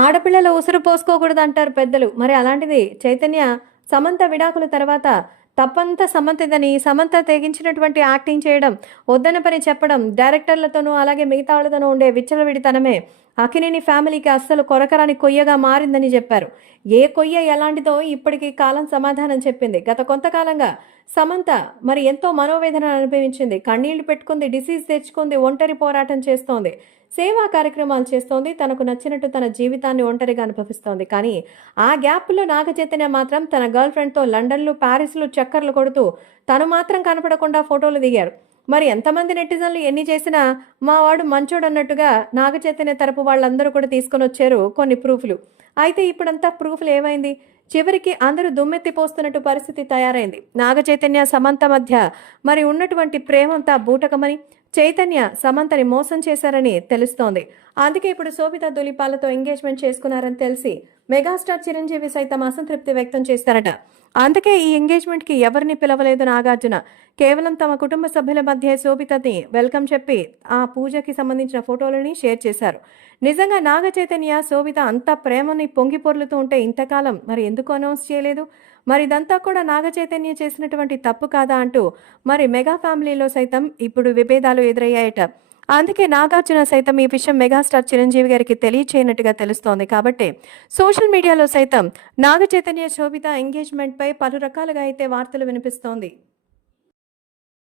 ఆడపిల్లలు ఉసురు పోసుకోకూడదు అంటారు పెద్దలు. మరి అలాంటిది చైతన్య, సమంత విడాకుల తర్వాత తప్పంతా సమంతదని, సమంత తెగించినటువంటి యాక్టింగ్ చేయడం, వద్దన్న పని చెప్పడం, డైరెక్టర్లతోనూ అలాగే మిగతా వాళ్ళతోనూ ఉండే విచ్చలవిడితనమే అక్కినేని ఫ్యామిలీకి అస్సలు కొరకరాని కొయ్యగా మారిందని చెప్పారు. ఏ కొయ్య ఎలాంటిదో ఇప్పటికీ కాలం సమాధానం చెప్పింది. గత కొంతకాలంగా సమంత మరి ఎంతో మనోవేదన అనుభవించింది. కన్నీళ్లు పెట్టుకుంది, డిసీజ్ తెచ్చుకుంది, ఒంటరి పోరాటం చేస్తోంది, సేవా కార్యక్రమాలు చేస్తోంది, తనకు నచ్చినట్టు తన జీవితాన్ని ఒంటరిగా అనుభవిస్తోంది. కానీ ఆ గ్యాప్లో నాగ చైతన్య మాత్రం తన గర్ల్ ఫ్రెండ్తో లండన్లు, ప్యారిస్లు చక్కర్లు కొడుతూ తను మాత్రం కనపడకుండా ఫోటోలు దిగారు. మరి ఎంతమంది నెటిజన్లు ఎన్ని చేసినా మా వాడు మంచోడు అన్నట్టుగా నాగ చైతన్య తరపు వాళ్ళందరూ కూడా తీసుకొని వచ్చారు కొన్ని ప్రూఫ్లు. అయితే ఇప్పుడంతా ప్రూఫ్లు ఏమైంది? చివరికి అందరూ దుమ్మెత్తి పోస్తున్నట్టు పరిస్థితి తయారైంది. నాగ చైతన్య, సమంత మధ్య మరి ఉన్నటువంటి ప్రేమంతా బూటకమని, చైతన్య సమంతని మోసం చేశారని తెలుస్తోంది. అందుకే ఇప్పుడు శోభితా ధూళిపాలతో ఎంగేజ్మెంట్ చేసుకున్నారని తెలిసి మెగాస్టార్ చిరంజీవి సైతం అసంతృప్తి వ్యక్తం చేస్తారట. అందుకే ఈ ఎంగేజ్మెంట్కి ఎవరిని పిలవలేదు నాగార్జున. కేవలం తమ కుటుంబ సభ్యుల మధ్య శోభితని వెల్కమ్ చెప్పి ఆ పూజకి సంబంధించిన ఫోటోలని షేర్ చేశారు. నిజంగా నాగ చైతన్య, శోభిత అంత ప్రేమని పొంగి పొర్లుతూ ఉంటే ఇంతకాలం మరి ఎందుకు అనౌన్స్ చేయలేదు? మరి ఇదంతా కూడా నాగ చైతన్య చేసినటువంటి తప్పు కాదా అంటూ మరి మెగా ఫ్యామిలీలో సైతం ఇప్పుడు విభేదాలు ఎదురయ్యాయట. అందుకే నాగార్జున సైతం ఈ విషయం మెగాస్టార్ చిరంజీవి గారికి తెలియచేయనట్టుగా తెలుస్తోంది. కాబట్టి సోషల్ మీడియాలో సైతం నాగ చైతన్య, శోభిత ఎంగేజ్మెంట్పై పలు రకాలుగా అయితే వార్తలు వినిపిస్తోంది.